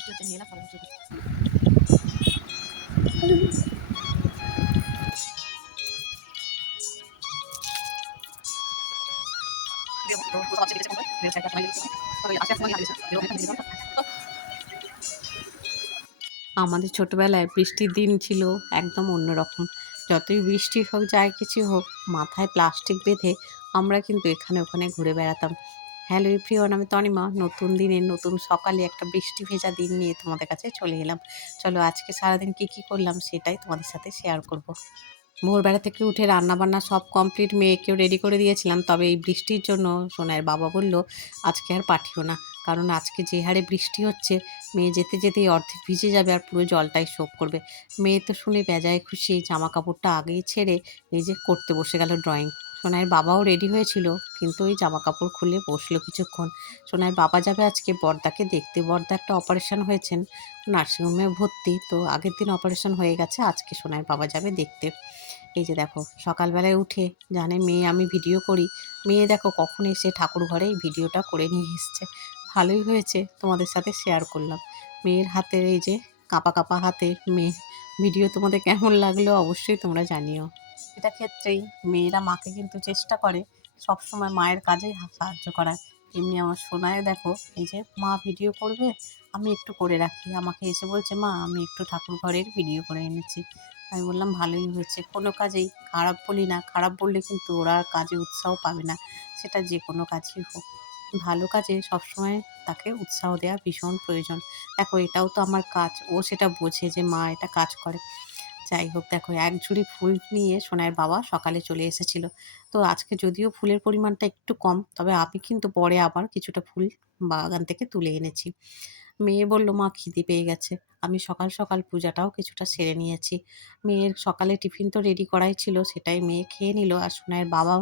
বৃষ্টি হচ্ছে নিয়ে এলাম ফলে বসে আমাদের ছোটবেলায় বৃষ্টির দিন ছিল একদম অন্যরকম। যতই বৃষ্টি হোক যাই কিছু হোক মাথায় প্লাস্টিক বেঁধে আমরা কিন্তু এখানে ওখানে ঘুরে বেড়াতাম। হ্যালো এভরিওয়ান, আমি তনিমা। নতুন দিনের নতুন সকালে একটা বৃষ্টি ভেজা দিন নিয়ে তোমাদের কাছে চলে এলাম। চলো আজকে সারাদিন কি করলাম সেটাই তোমাদের সাথে শেয়ার করব। ভোরবেলা থেকে উঠে রান্নাবান্না সব কমপ্লিট, মেয়েকেও রেডি করে দিয়েছিলাম। তবে এই বৃষ্টির জন্য সোনার বাবা বলল আজকে আর পাঠিও না, কারণ আজকে যে হারে বৃষ্টি হচ্ছে মেয়ে যেতে যেতেই অর্ধেক ভিজে যাবে আর পুরো জলটাই সোক করবে। মেয়ে তো শুনে বেজায় খুশি, জামা কাপড়টা আগেই ছেড়ে এই যে করতে বসে গেল ড্রয়িং। সোনার বাবাও রেডি হয়েছিল, কিন্তু ওই জামা কাপড় খুলে বসলো কিছুক্ষণ। সোনার বাবা যাবে আজকে বড়দাকে দেখতে। বড়দা একটা অপারেশন হয়েছেন, নার্সিংহোমে ভর্তি। তো আগের দিন অপারেশন হয়ে গেছে, আজকে সোনার বাবা যাবে দেখতে। এই যে দেখো সকালবেলায় উঠে জানে মেয়ে আমি ভিডিও করি, মেয়ে দেখো কখন এসে ঠাকুর ঘরে এই ভিডিওটা করে নিয়ে এসছে। ভালোই হয়েছে, তোমাদের সাথে শেয়ার করলাম। মেয়ের হাতের এই যে কাঁপা কাঁপা হাতে মেয়ে ভিডিও তোমাদের কেমন লাগলো অবশ্যই তোমরা জানিও। এটা ক্ষেত্রেই মেয়েরা মাকে কিন্তু চেষ্টা করে সবসময় মায়ের কাজে সাহায্য করার। এমনি আমার সোনায় দেখো এই যে মা ভিডিও করবে, আমি একটু করে রাখি, আমাকে এসে বলছে মা আমি একটু ঠাকুর ঘরের ভিডিও করে এনেছি। আমি বললাম ভালোই হয়েছে, কোনো কাজেই খারাপ বলি না, খারাপ বললে কিন্তু ওরা আর কাজে উৎসাহ পাবে না, সেটা যে কোনো কাজই হোক। ভালো কাজে সবসময় তাকে উৎসাহ দেওয়া ভীষণ প্রয়োজন। দেখো এটাও তো আমার কাজ, ও সেটা বোঝে যে মা এটা কাজ করে। যাই হোক দেখো এক ঝুড়ি ফুল নিয়ে সোনার বাবা সকালে চলে এসেছিল। তো আজকে যদিও ফুলের পরিমাণটা একটু কম, তবে আমি কিন্তু পরে আবার কিছুটা ফুল বাগান থেকে তুলে এনেছি। মেয়ে বলল মা খিদে পেয়ে গেছে। আমি সকাল সকাল পূজাটাও কিছুটা সেরে নিয়েছি। মেয়ের সকালে টিফিন তো রেডি করাই ছিল, সেটাই মেয়ে খেয়ে নিল। আর সোনার বাবাও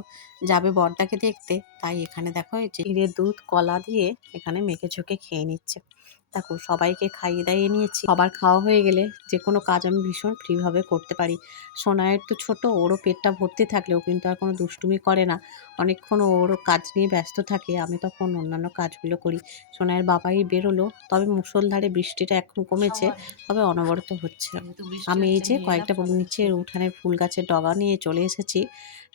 যাবে বড়দাকে দেখতে, তাই এখানে দেখো এই যে চিঁড়ের দুধ কলা দিয়ে এখানে মেখে ঝুঁকে খেয়ে নিচ্ছে। দেখো সবাইকে খাইয়ে দাইয়ে নিয়েছি, সবার খাওয়া হয়ে গেলে যে কোনো কাজ আমি ভীষণ ফ্রিভাবে করতে পারি। সোনায়ের তো ছোট, ওরও পেটটা ভর্তি থাকলেও কিন্তু আর কোনো দুষ্টুমি করে না। অনেকক্ষণ ওরও কাজ নিয়ে ব্যস্ত থাকে, আমি তখন অন্যান্য কাজগুলো করি। সোনায়ের বাবাই বেরোলো, তবে মুষলধারে বৃষ্টিটা এখন কমেছে, তবে অনবরত হচ্ছে। আমি এই যে কয়েকটা নিচের উঠানের ফুল গাছের ডগা নিয়ে চলে এসেছি।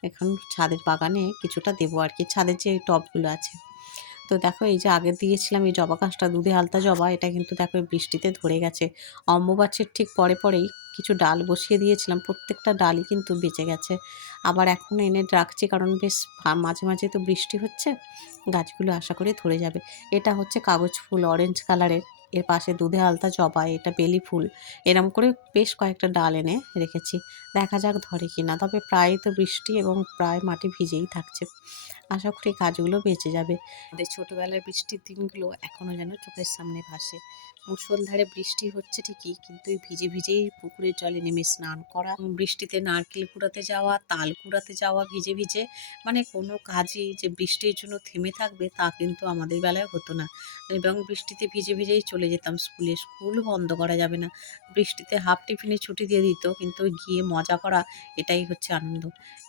এখন ছাদের বাগানে কিছুটা দেবো আর কি, ছাদের যে টবগুলো আছে। তো দেখো এই যে আগে দিয়েছিলাম এই জবা গাছটা, দুধে আলতা জবা, এটা কিন্তু দেখো এই বৃষ্টিতে ধরে গেছে। অম্বুবাচীর ঠিক পরেই কিছু ডাল বসিয়ে দিয়েছিলাম, প্রত্যেকটা ডালই কিন্তু বেঁচে গেছে। আবার এখন এনে রাখছি, কারণ বেশ মাঝে মাঝে তো বৃষ্টি হচ্ছে, গাছগুলো আশা করি ধরে যাবে। এটা হচ্ছে কাগজ ফুল অরেঞ্জ কালারের, এর পাশে দুধে আলতা জবা, এটা বেলি ফুল। এরম করে বেশ কয়েকটা ডাল এনে রেখেছি, দেখা যাক ধরে কিনা। তবে প্রায় তো বৃষ্টি এবং প্রায় মাটি ভিজেই থাকছে, আশা করি কাজগুলো বেঁচে যাবে। আমাদের ছোটবেলার বৃষ্টির দিনগুলো এখনো যেন চোখের সামনে ভাসে। মুষলধারে বৃষ্টি হচ্ছে ঠিকই, কিন্তু এই ভিজে ভিজেই পুকুরের জলে নেমে স্নান করা, বৃষ্টিতে নারকেল কুড়াতে যাওয়া, তাল কুড়াতে যাওয়া ভিজে ভিজে, মানে কোনো কাজই যে বৃষ্টির জন্য থেমে থাকবে তা কিন্তু আমাদের বেলায় হতো না। এবং বৃষ্টিতে ভিজে ভিজেই চলে যেতাম স্কুলে, স্কুল বন্ধ করা যাবে না। বৃষ্টিতে হাফ টিফিনে ছুটি দিয়ে দিত, কিন্তু গিয়ে মজা করা এটাই হচ্ছে আনন্দ।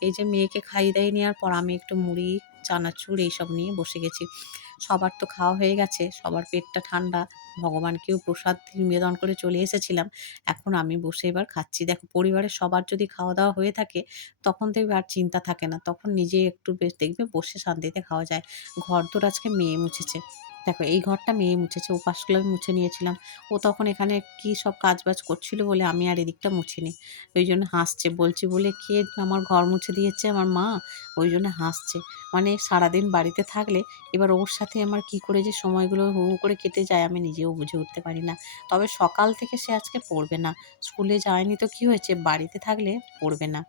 এই যে মেয়েকে খাইয়ে দাইয়ে নেওয়ার পর আমি একটু মুড়ি চানাচুর এইসব নিয়ে বসে গেছি। সবার তো খাওয়া হয়ে গেছে, সবার পেটটা ঠান্ডা, ভগবানকেও প্রসাদ নিবেদন করে চলে এসেছিলাম। এখন আমি বসে এবার খাচ্ছি। দেখো পরিবারের সবার যদি খাওয়া দাওয়া হয়ে থাকে তখন দেখবে আর চিন্তা থাকে না, তখন নিজে একটু বেশ দেখবে বসে শান্তিতে খাওয়া যায়। ঘরদোর আজকে মেয়ে মুছেছে। দেখো এই ঘরটা মেয়ে মুছেছে, ও পাশগুলো আমি মুছে নিয়েছিলাম। ও তখন এখানে কি সব কাজবাজ করছিল বলে আমি আর এদিকটা মুছিনি। ওই জন্য হাসছে, বলছি বলে কে আমার ঘর মুছে দিয়েছে, আমার মা। ওই জন্য হাসছে। মানে সারাদিন বাড়িতে থাকলে এবার ওর সাথে আমার কি করে যে সময়গুলো হু হু করে কেটে যায় আমি নিজেও বুঝে উঠতে পারি না। তবে সকাল থেকে সে আজকে পড়বে না। স্কুলে যায়নি তো কি হয়েছে, বাড়িতে থাকলে পড়বে না।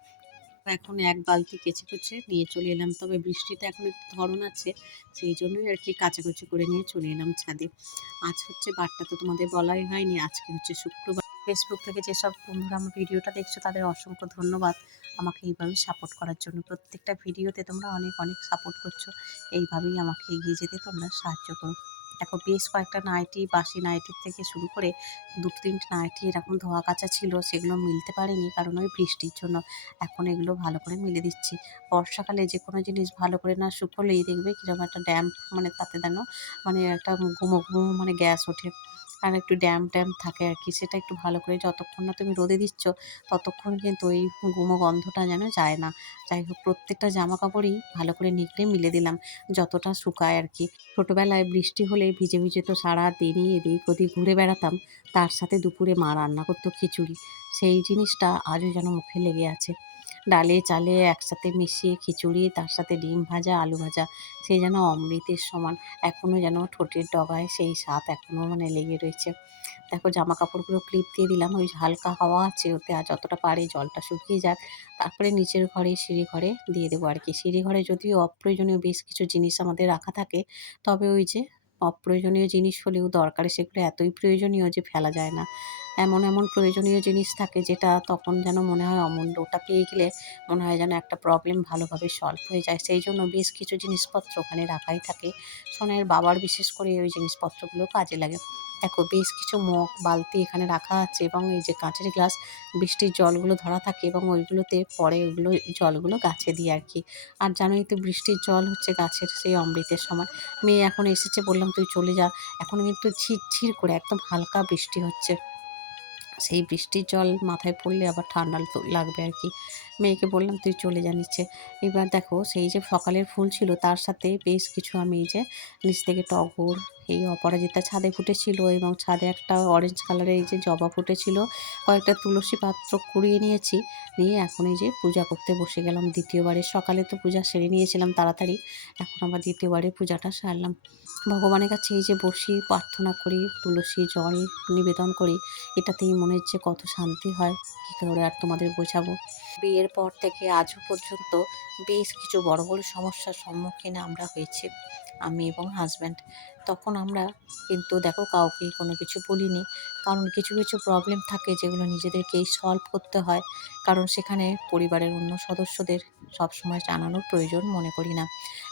এখন এক বালতি কেচে-কুচে নিয়ে চলে এলাম। তবে বৃষ্টিটা এখন একটু ধরন আছে, সেই জন্যই আর কি কাচাকুচি করে নিয়ে চলে এলাম ছাদে। আজ হচ্ছে বারটা তো তোমাদের বলাই হয়নি, আজকে হচ্ছে শুক্রবার। ফেসবুক থেকে যেসব বন্ধুরা আমার ভিডিওটা দেখছো তাদের অসংখ্য ধন্যবাদ আমাকে এইভাবে সাপোর্ট করার জন্য। প্রত্যেকটা ভিডিওতে তোমরা অনেক অনেক সাপোর্ট করছো, এইভাবেই আমাকে এগিয়ে যেতে তোমরা সাহায্য করো। দেখো বেশ কয়েকটা নাইটি, বাসি নাইটির থেকে শুরু করে ২-৩টে নাইটি এরকম ধোয়া কাচা ছিল, সেগুলো মিলতে পারেনি কারণ ওই বৃষ্টির জন্য। এখন এগুলো ভালো করে মিলে দিচ্ছি। বর্ষাকালে যে কোনো জিনিস ভালো করে না শুকোলেই দেখবে কীরকম একটা ড্যাম্প, মানে তাতে যেন মানে একটা গুমো গুমো মানে গ্যাস ওঠে। আর একটু ড্যাম ট্যাম থাকে আর কি, সেটা একটু ভালো করে যতক্ষণ না তুমি রোদে দিচ্ছ ততক্ষণ কিন্তু ওই গুমো গন্ধটা যেন যায় না। যাই হোক, প্রত্যেকটা জামা কাপড়ই ভালো করে নিগড়ে মিলে দিলাম যতটা শুকায় আর কি। ছোটোবেলায় বৃষ্টি হলে ভিজে ভিজে তো সারা দিনই এদিক ওদিক ঘুরে বেড়াতাম, তার সাথে দুপুরে মা রান্না করতো খিচুড়ি, সেই জিনিসটা আজও যেন মুখে লেগে আছে। ডালে চালে একসাথে মিশিয়ে খিচুড়ি, তার সাথে ডিম ভাজা, আলু ভাজা, সে যেন অমৃতের সমান। এখনও যেন ঠোঁটের ডগায় সেই স্বাদ এখনও মানে লেগে রয়েছে। দেখো জামা কাপড়গুলো ক্লিপ দিয়ে দিলাম, ওই হালকা হাওয়া আছে ওতে, আর যতটা পারি জলটা শুকিয়ে যাক, তারপরে নিচের ঘরে সিঁড়ি ঘরে দিয়ে দেবো আর কি। সিঁড়ি ঘরে যদিও অপ্রয়োজনীয় বেশ কিছু জিনিস আমাদের রাখা থাকে, তবে ওই যে অপ্রয়োজনীয় জিনিস হলেও দরকারে সেগুলো এতই প্রয়োজনীয় যে ফেলা যায় না। এমন এমন প্রয়োজনীয় জিনিস থাকে যেটা তখন যেন মনে হয় অমূল্য, ওটা পেয়ে গেলে মনে হয় যেন একটা প্রবলেম ভালোভাবে সলভ হয়ে যায়, সেই জন্য বেশ কিছু জিনিসপত্র ওখানে রাখাই থাকে। সোনাইয়ের বাবার বিশেষ করে ওই জিনিসপত্রগুলো কাজে লাগে। দেখো বেশ কিছু মগ বালতি এখানে রাখা আছে, এবং এই যে কাঁচের গ্লাস, বৃষ্টির জলগুলো ধরা থাকে এবং ওইগুলোতে পরে ওইগুলো জলগুলো গাছে দিই আর কি। আর জানোই তো বৃষ্টির জল হচ্ছে গাছের সেই অমৃতের সমান। মেয়ে এখন এসেছে, বললাম তুই চলে যা, এখন কিন্তু ঝিরঝির করে একদম হালকা বৃষ্টি হচ্ছে, সেই বৃষ্টির জল মাথায় পড়লে আবার ঠান্ডা লাগবে আর কি। মেয়েকে বললাম তুই চলে যা নিচে। এবার দেখো সেই যে সকালের ফুল ছিল তার সাথে বেশ কিছু আমি এই যে নিচ থেকে টগর, এই অপরাজিতা ছাদে ফুটেছিল, এবং ছাদে একটা অরেঞ্জ কালারের এই যে জবা ফুটেছিল, কয়েকটা তুলসী পাত্র কুড়িয়ে নিয়েছি, নিয়ে এখন এই যে পূজা করতে বসে গেলাম দ্বিতীয়বারের। সকালে তো পূজা সেরে নিয়েছিলাম তাড়াতাড়ি, এখন আবার দ্বিতীয়বারের পূজাটা সারলাম। ভগবানের কাছে এই যে বসি, প্রার্থনা করি, তুলসী জল নিবেদন করি, এটাতেই মনে হচ্ছে কত শান্তি হয়, কী করে আর তোমাদের বোঝাবো। বিয়ের পর থেকে আজও পর্যন্ত বেশ কিছু বড় বড় সমস্যার সম্মুখীন আমরা হয়েছি, আমি এবং হাজব্যান্ড। তখন আমরা কিন্তু দেখো কাউকেই কোনো কিছু বলিনি, কারণ কিছু কিছু প্রবলেম থাকে যেগুলো নিজেদেরকেই সলভ করতে হয়, কারণ সেখানে পরিবারের অন্য সদস্যদের সবসময় জানানোর প্রয়োজন মনে করি না,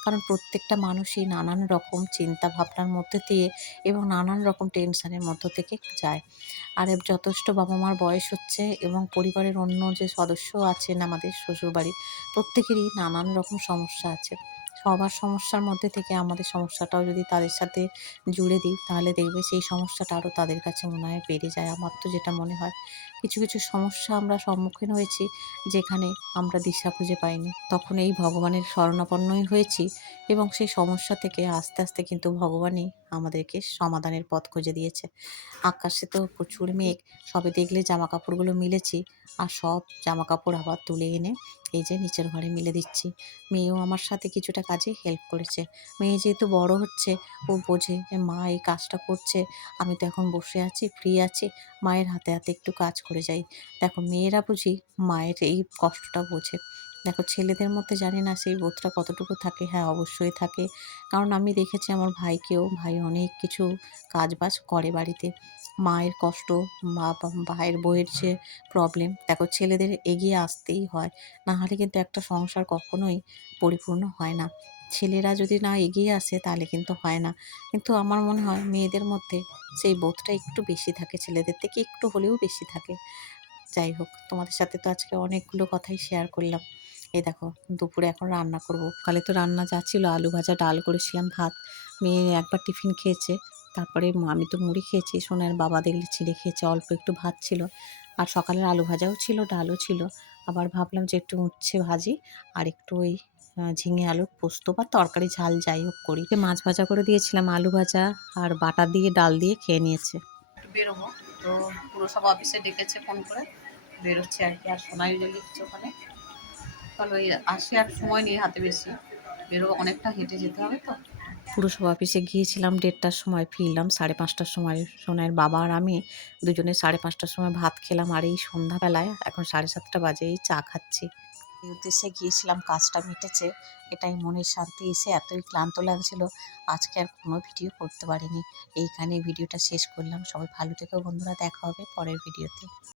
কারণ প্রত্যেকটা মানুষই নানান রকম চিন্তা ভাবনার মধ্যে দিয়ে এবং নানান রকম টেনশনের মধ্য থেকে যায়। আর যথেষ্ট বাবা মার বয়স হচ্ছে, এবং পরিবারের অন্য যে সদস্য আছেন আমাদের শ্বশুরবাড়ির, প্রত্যেকেরই নানান রকম সমস্যা আছে। সবার সমস্যার মধ্যে থেকে আমাদের সমস্যাটাও যদি তাদের সাথে জুড়ে দিই, তাহলে দেখবে সেই সমস্যাটা আরও তাদের কাছে মনে হয় বেড়ে যায়। আমার তো যেটা মনে হয়, কিছু কিছু সমস্যা আমরা সম্মুখীন হয়েছি যেখানে আমরা দিশা খুঁজে পাইনি, তখন এই ভগবানের শরণাপন্নই হয়েছি, এবং সেই সমস্যা থেকে আস্তে আস্তে কিন্তু ভগবানই আমাদেরকে সমাধানের পথ খুঁজে দিয়েছে। আকাশে তো প্রচুর মেঘ, সবে দেখলে জামা কাপড়গুলো মিলেছি, আর সব জামা কাপড় আবার তুলে এনে এই যে নিচের ঘরে মিলে দিচ্ছি। মেয়েও আমার সাথে কিছুটা কাজে হেল্প করেছে। মেয়ে যেহেতু বড় হচ্ছে, ও বোঝে যে মা এই কাজটা করছে, আমি তো এখন বসে আছি, ফ্রি আছি, মায়ের হাতে হাতে একটু কাজ করে যাই। দেখো মেয়েরা বুঝি মায়ের এই কষ্টটা বোঝে। দেখো ছেলেদের মধ্যে জানি না সেই বোধটা কতটুকু থাকে, হ্যাঁ অবশ্যই থাকে, কারণ আমি দেখেছি আমার ভাইকেও, ভাই অনেক কিছু কাজ বাজ করে বাড়িতে। মায়ের কষ্ট, ভাইয়ের বউয়ের যে প্রবলেম, দেখো ছেলেদের এগিয়ে আসতেই হয়, না হলে কিন্তু একটা সংসার কখনোই পরিপূর্ণ হয় না। ছেলেরা যদি না এগিয়ে আসে তাহলে কিন্তু হয় না। কিন্তু আমার মনে হয় মেয়েদের মধ্যে সেই বোধটা একটু বেশি থাকে, ছেলেদের থেকে একটু হলেও বেশি থাকে। যাই হোক, তোমাদের সাথে তো আজকে অনেকগুলো কথাই শেয়ার করলাম। এই দেখো দুপুরে এখন রান্না করব। সকালে তো রান্না যা ছিল, আলু ভাজা, ডাল করেছিলাম, ভাত। মেয়ে একবার টিফিন খেয়েছে, তারপরে আমি তো মুড়ি খেয়েছি, সোনার বাবা দেখলে চিড়ে খেয়েছে, অল্প একটু ভাত ছিল, আর সকালের আলু ভাজাও ছিল, ডালও ছিল। আবার ভাবলাম যে একটু উচ্ছে ভাজি, আর একটু ওই ঝিঙে আলুর পোস্ত বা তরকারি ঝাল যাই হোক করি। মাছ ভাজা করে দিয়েছিলাম, আলু ভাজা আর বাটা দিয়ে ডাল দিয়ে খেয়ে নিয়েছে। একটু বেরোবো, তো পুরসভা অফিসে ডেকেছে ফোন করে, বেরোচ্ছে আর কি। আর সোনাই লিখছে ওখানে, তাহলে ওই আসে আর সময় নেই হাতে বেশি, বেরোবো, অনেকটা হেঁটে যেতে হবে তো। পুরসভা অফিসে গিয়েছিলাম 1:30টার সময়, ফিরলাম 5:30টার সময়। সোনাইয়ের বাবা আর আমি দুজনে 5:30টার সময় ভাত খেলাম, আর এই সন্ধ্যাবেলায় এখন 7:30টা বাজে, এই চা খাচ্ছি। এই উদ্দেশ্যে গিয়েছিলাম, কাজটা মিটেছে, এটাই মনের শান্তি। এসে এতই ক্লান্ত লাগছিল, আজকে আর কোনো ভিডিও করতে পারিনি। এইখানে ভিডিওটা শেষ করলাম। সবাই ভালো থেকো বন্ধুরা, দেখা হবে পরের ভিডিওতে।